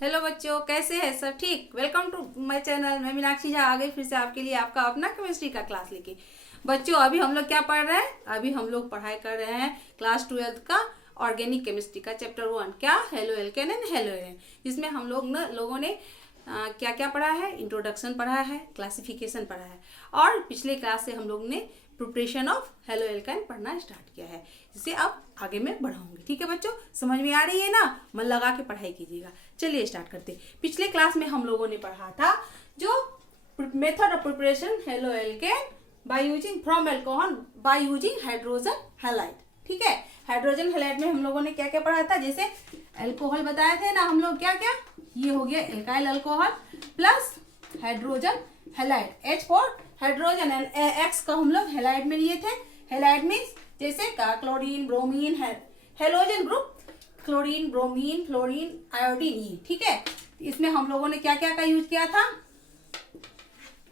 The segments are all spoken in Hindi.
हेलो बच्चों, कैसे हैं सब? ठीक। Welcome to my channel. मैं मीनाक्षी झा आ गई फिर से आपके लिए आपका अपना केमिस्ट्री का क्लास लेके। बच्चों, अभी हम लोग क्या पढ़ रहे हैं? अभी हम लोग पढ़ाई कर रहे हैं क्लास 12 का ऑर्गेनिक केमिस्ट्री का चैप्टर 1। क्या? Halo alkane and halo alkane. जिसमें हम लोगों ने क्या क्या पढ़ा है? इंट्रोडक्शन पढ़ा है, क्लासिफिकेशन पढ़ा है, और पिछले क्लास से हम लोग ने प्रिपरेशन ऑफ हेलो एल्केन पढ़ना स्टार्ट किया है, जिसे अब आगे मैं बढ़ाऊंगी। ठीक है बच्चों, समझ में आ रही है ना? मन लगा के पढ़ाई कीजिएगा। चलिए स्टार्ट करते। पिछले क्लास में हम लोगों ने पढ़ा था जो method of preparation halo alkane by using from alcohol by using hydrogen halide. ठीक है, हाइड्रोजन हैलाइड में हम लोगों ने क्या क्या पढ़ा था? जैसे एल्कोहल बताए थे ना हम लोग, क्या क्या? ये हो गया alkyl alcohol plus hydrogen halide, H for hydrogen and X का हम लोग हैलाइड में लिए थे। हैलाइड मीन्स जैसे chlorine, bromine, halogen group, chlorine, bromine, fluorine, iodine, ये। ठीक है, इसमें हम लोगों ने क्या क्या का यूज किया था?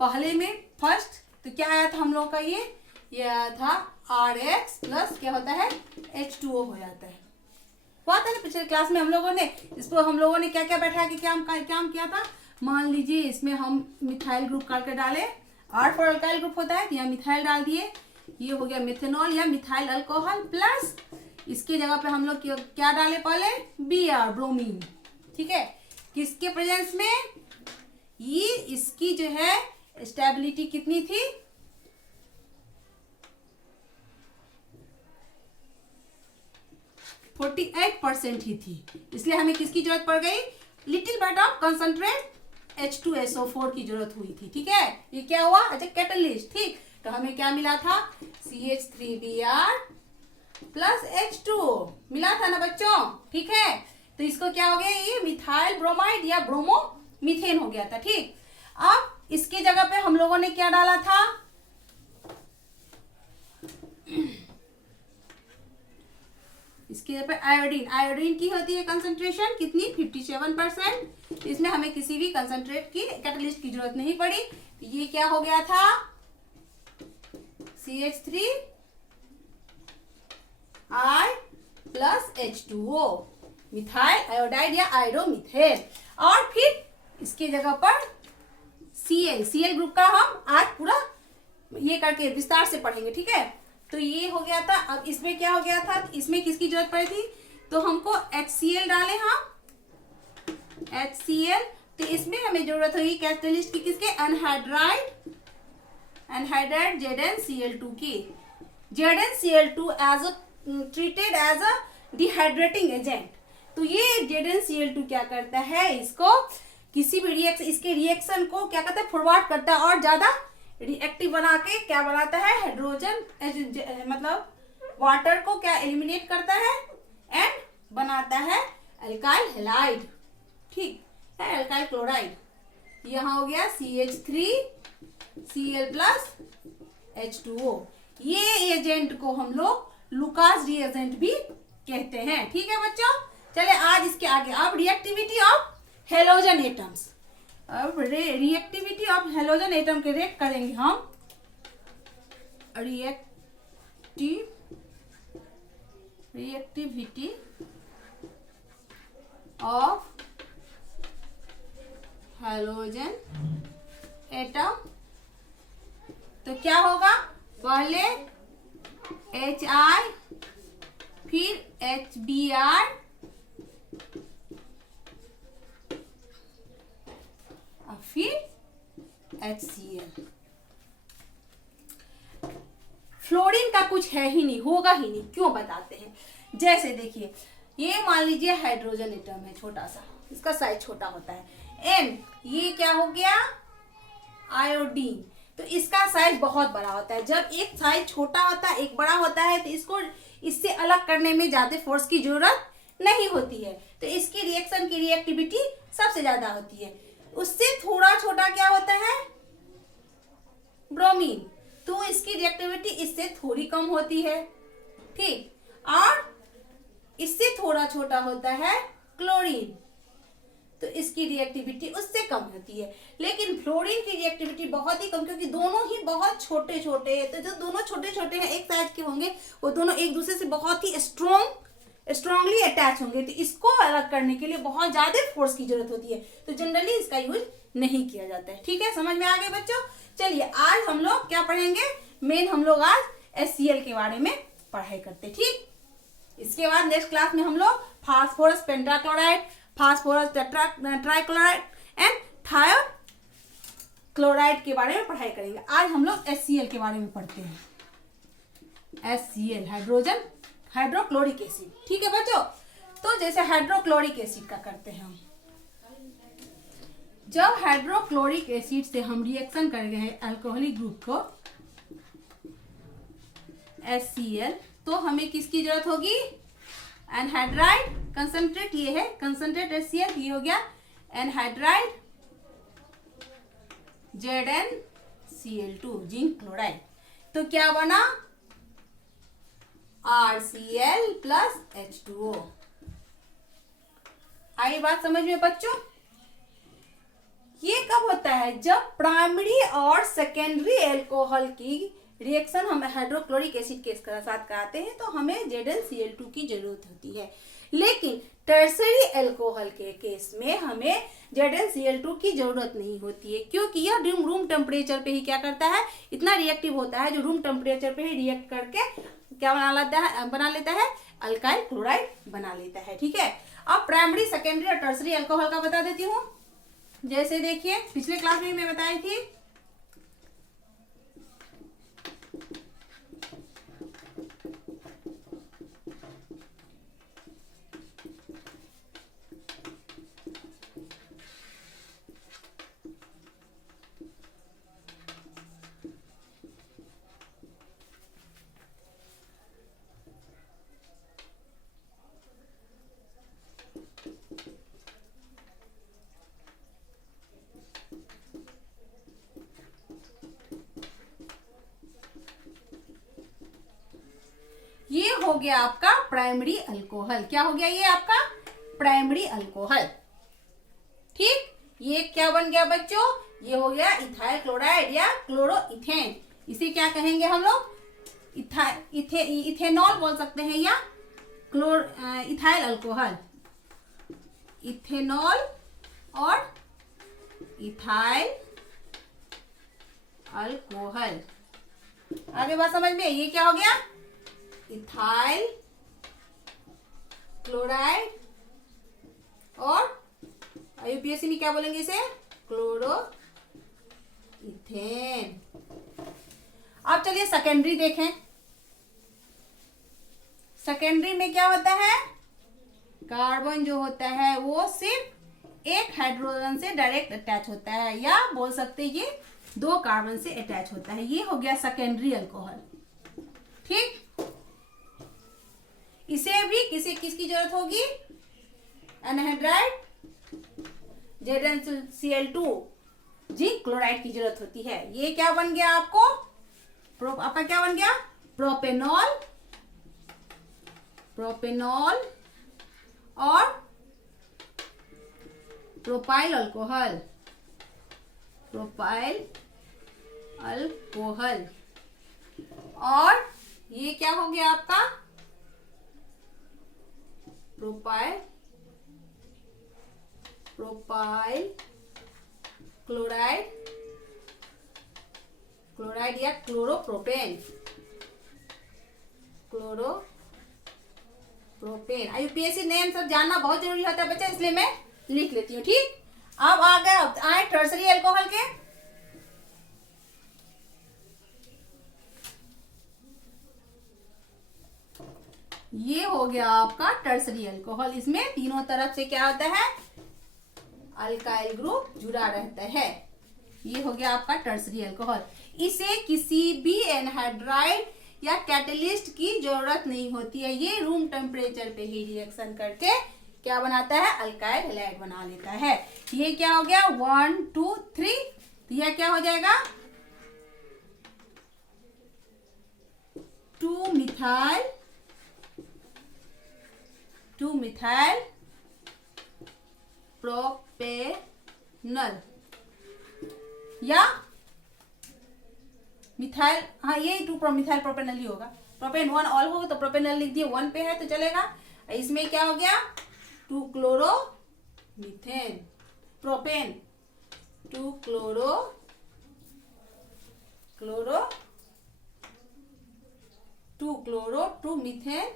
पहले में फर्स्ट तो क्या आया था हम लोग का? ये आया था RX प्लस क्या होता है? H2O हो जाता है। बात है ना, पिछले क्लास में हम लोगों ने इसको हम लोगों ने क्या क्या बैठा के क्या किया था? मान लीजिए इसमें हम मिथाइल ग्रुप करके डाले, R फॉर अल्काइल ग्रुप होता है, यहाँ मिथाइल डाल दिए, ये हो गया मिथेनॉल या मिथाइल अल्कोहल, प्लस इसके जगह पे हम लोग क्या डाले? पहले Br, ब्रोमीन। ठीक है, किसके प्रेजेंस में? ये इसकी जो है स्टेबिलिटी कितनी थी? 48% ही थी, इसलिए हमें किसकी जरूरत पड़ गई? Little bit of concentrate H2SO4 की जरूरत हुई थी। ठीक है, ये क्या हुआ? As a catalyst. ठीक, तो हमें क्या मिला था? CH3Br प्लस H2O मिला था ना बच्चों? ठीक है, तो इसको क्या हो गया? ये मिथाइल ब्रोमाइड या ब्रोमो मीथेन हो गया था। ठीक, अब इसके जगह पे हम लोगों ने क्या डाला था? इसके जगह पे आयोडीन। आयोडीन की होती है कंसंट्रेशन कितनी? 57%। इसमें हमें किसी भी कंसंट्रेट की कैटलिस्ट की जरूरत नहीं पड़ी। ये क्या हो गया था? CH3I plus H2O, methyl iodide या आयोडोमिथेन। और फिर इसके जगह पर Cl ग्रुप का हम आज पूरा ये करके विस्तार से पढ़ेंगे। ठीक है, तो ये हो गया था। अब इसमें क्या हो गया था? इसमें किसकी जरूरत पड़ी थी? तो हमको HCl डाले, हम HCl। तो इसमें हमें जरूरत होगी कैटलिस्ट की किसके? एनहाइड्राइड ZnCl2 की। ZnCl2 as treated as a dehydrating agent. तो ये ZnCl2 क्या करता है? इसको किसी भी रिएक्शन, इसके रिएक्शन को क्या करता है? फॉरवर्ड करता है और ज्यादा रिएक्टिव बना के क्या बनाता है? हाइड्रोजन मतलब वाटर को क्या एलिमिनेट करता है एंड बनाता है अल्काइल हैलाइड। ठीक है, अल्काइल क्लोराइड। यहाँ हो गया CH3Cl प्लस H2O। ये एजेंट को हम लोग लुकास रिएजेंट भी कहते हैं। ठीक है बच्चों, चले आज इसके आगे। अब रिएक्टिविटी ऑफ हेलोजन एटम्स। अब रिएक्टिविटी ऑफ हेलोजन एटम के रेट करेंगे हम। Reactivity of halogen atom. तो क्या होगा? पहले HI फिर HBr और फिर HCl। फ्लोरीन का कुछ है ही नहीं, होगा ही नहीं। क्यों बताते हैं? जैसे देखिए, ये मान लीजिए हाइड्रोजन एटम है, छोटा सा, इसका साइज छोटा होता है। N, ये क्या हो गया? आयोडीन। तो इसका साइज बहुत बड़ा होता है। जब एक साइज छोटा होता है, एक बड़ा होता है, तो इसको इससे अलग करने में ज्यादा फोर्स की जरूरत नहीं होती है। तो इसकी रिएक्शन की रिएक्टिविटी सबसे ज्यादा होती है। उससे थोड़ा छोटा क्या होता है? ब्रोमीन। तो इसकी रिएक्टिविटी इससे थोड़ी कम होती है। ठीक, और इससे थोड़ा छोटा होता है क्लोरीन, तो इसकी रिएक्टिविटी उससे कम होती है। लेकिन फ्लोरीन की रिएक्टिविटी बहुत ही कम, क्योंकि दोनों ही बहुत छोटे छोटे हैं। तो जो दोनों छोटे छोटे हैं, एक साइज के होंगे, वो दोनों एक दूसरे से बहुत ही स्ट्रॉन्ग स्ट्रांगली अटैच होंगे, तो इसको अलग करने के लिए बहुत ज्यादा फोर्स की जरूरत होती है, तो जनरली इसका यूज नहीं किया जाता है। ठीक है, समझ में आ गए बच्चों। चलिए आज हम लोग क्या पढ़ेंगे, मेन हम लोग आज HCl के बारे में पढ़ाई करते हैं। ठीक, इसके बाद नेक्स्ट क्लास में हम लोग phosphorus pentachloride, phosphorus trichloride and thiochloride के बारे में पढ़ाई करेंगे। आज हम लोग HCl के बारे में पढ़ते हैं। HCl hydrogen hydrochloric acid. ठीक है बच्चों, तो जैसे हाइड्रोक्लोरिक एसिड का करते हैं हम, जब हाइड्रोक्लोरिक एसिड से हम रिएक्शन करेंगे अल्कोहलिक ग्रुप को HCl, तो हमें किसकी जरूरत होगी, एनहाइड्राइड कंसंट्रेट, ये है कंसंट्रेट HCl, ये हो गया एनहाइड्राइड ZnCl2 जिंक क्लोराइड, तो क्या बना RCl प्लस H2O। आई बात समझ में बच्चों। ये कब होता है, जब प्राइमरी और सेकेंडरी अल्कोहल की रिएक्शन हम हाइड्रोक्लोरिक एसिड के साथ कराते हैं तो हमें ZnCl2 की जरूरत होती है। लेकिन टर्सरी अल्कोहल के केस में हमें ZnCl2 की जरूरत नहीं होती है, क्योंकि यह रूम टेम्परेचर पे ही क्या करता है, इतना रिएक्टिव होता है जो रूम टेम्परेचर पे ही रिएक्ट करके क्या बना लेता है अल्काइल क्लोराइड बना लेता है। ठीक है, अब प्राइमरी सेकेंडरी और टर्सरी अल्कोहल का बता देती हूँ। जैसे देखिए पिछले क्लास में मैं बताई थी, ये हो गया आपका प्राइमरी अल्कोहल। क्या हो गया, ये आपका प्राइमरी अल्कोहल। ठीक, ये क्या बन गया बच्चों, ये हो गया इथाइल क्लोराइड या क्लोरोइथेन। इसे क्या कहेंगे हम लोग, इथेनॉल बोल सकते हैं या इथाइल अल्कोहल, इथेनॉल और इथाइल अल्कोहल। आगे बात समझ में, ये क्या हो गया, इथाइल क्लोराइड और यूपीएससी में क्या बोलेंगे इसे, क्लोरोइथेन। अब चलिए सेकेंडरी देखें। सेकेंडरी में क्या होता है, कार्बन जो होता है वो सिर्फ एक हाइड्रोजन से डायरेक्ट अटैच होता है, या बोल सकते हैं ये 2 कार्बन से अटैच होता है। ये हो गया सेकेंडरी अल्कोहल। ठीक, इसे भी किसकी जरूरत होगी, एनहाइड्राइड ZnCl2 जिंक क्लोराइड की जरूरत होती है। ये क्या बन गया आपको, आपका क्या बन गया, प्रोपेनॉल और प्रोपाइल अल्कोहल, और ये क्या हो गया आपका प्रोपाइल क्लोराइड या क्लोरोप्रोपेन। यूपीएससी नेम सब जानना बहुत जरूरी होता है बच्चा, इसलिए मैं लिख लेती हूँ। ठीक, अब आए टर्सरी अल्कोहल के। ये हो गया आपका टर्सरी अल्कोहल। इसमें तीनों तरफ से क्या होता है, अल्काइल ग्रुप जुड़ा रहता है। ये हो गया आपका टर्सरी अल्कोहल। इसे किसी भी एनहाइड्राइड या कैटलिस्ट की जरूरत नहीं होती है, ये रूम टेम्परेचर पे ही रिएक्शन करके क्या बनाता है, अल्काइल हैलाइड बना लेता है। ये क्या हो गया, 1 2 3, तो यह क्या हो जाएगा, 2 मिथाइल प्रोपेनल या मिथाइल, हाँ ये 2 मिथाइल प्रोपेनल ही होगा। प्रोपेन 1 ऑल होगा तो प्रोपेनल लिख दिए, 1 पे है तो चलेगा। इसमें क्या हो गया, 2 chloro methane, propane, 2 chloro 2 methane,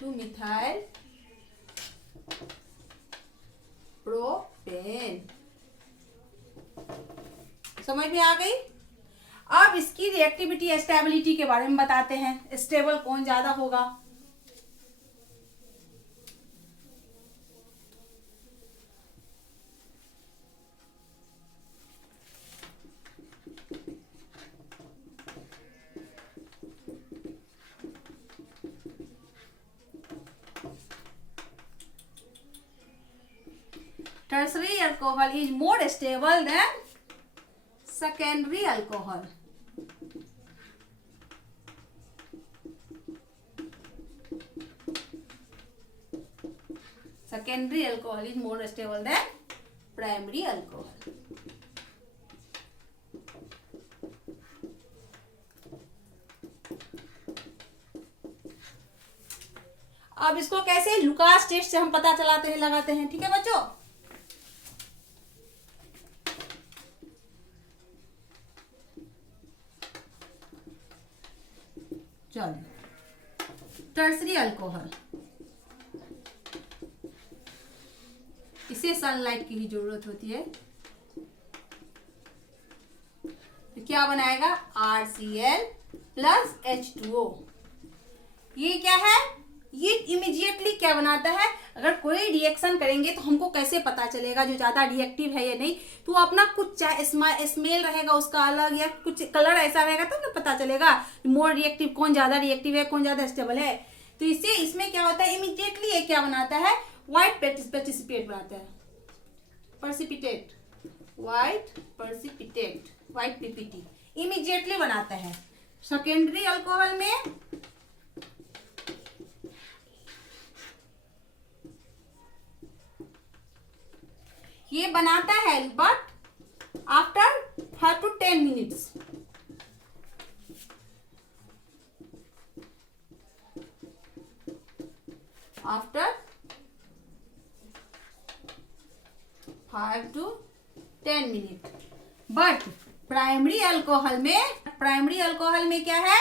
2 methyl propane. समझ में आ गई। अब इसकी रिएक्टिविटी स्टेबिलिटी के बारे में बताते हैं, स्टेबल कौन ज्यादा होगा। Tertiary alcohol is more stable than secondary alcohol. Secondary alcohol is more stable than primary alcohol. अब इसको कैसे लुकास टेस्ट से हम पता चलाते हैं, लगाते हैं। ठीक है बच्चों, चलो टर्सरी अल्कोहल, इसे सनलाइट की ही जरूरत होती है। तो क्या बनाएगा, RCl प्लस H2O। ये क्या है, ये इमीडिएटली क्या बनाता है, अगर कोई रिएक्शन करेंगे तो हमको कैसे पता चलेगा जो ज्यादा रिएक्टिव है या नहीं। तो अपना कुछ स्मेल रहेगा उसका अलग, या कुछ कलर ऐसा रहेगा तब ना पता चलेगा मोर रिएक्टिव, कौन ज्यादा रिएक्टिव है, कौन ज्यादा स्टेबल है। तो इससे इसमें क्या होता है, इमीडिएटली ये क्या बनाता है, व्हाइट प्रेसिपिटेट बनाता है, प्रेसिपिटेट, व्हाइट पीपीटी इमीडिएटली बनाता है। सेकेंडरी अल्कोहल में ये बनाता है but after 5 to 10 minutes। After 5 to 10 minute. But primary alcohol में क्या है,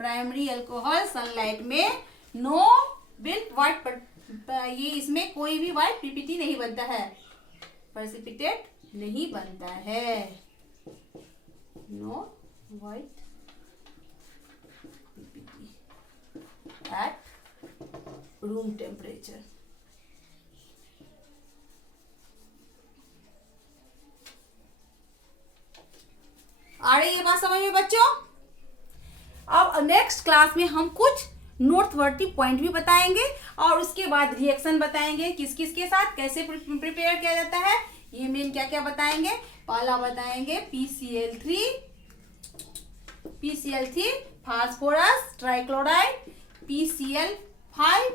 प्राइमरी अल्कोहल सनलाइट में नो बिल्ट व्हाइट, ये इसमें कोई भी व्हाइट पीपीटी नहीं बनता है, प्रेसिपिटेट नहीं बनता है, no white ppt at room temperature. आ रही है बात समझ में बच्चों। अब नेक्स्ट क्लास में हम कुछ नोटवर्टी पॉइंट भी बताएंगे और उसके बाद रिएक्शन बताएंगे, किस किस के साथ कैसे प्रिपेयर किया जाता है। ये मेन क्या क्या बताएंगे, पहला बताएंगे PCl3 phosphorus trichloride, PCl5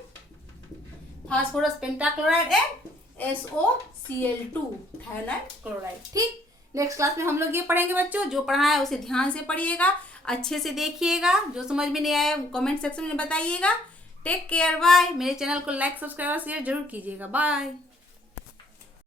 phosphorus pentachloride and SOCl2 thionyl chloride. ठीक, नेक्स्ट क्लास में हम लोग ये पढ़ेंगे बच्चों। जो पढ़ा है उसे ध्यान से पढ़िएगा, अच्छे से देखिएगा, जो समझ में नहीं आया कमेंट सेक्शन में बताइएगा। Take care, bye. मेरे चैनल को लाइक, सब्सक्राइब और शेयर जरूर कीजिएगा। बाय।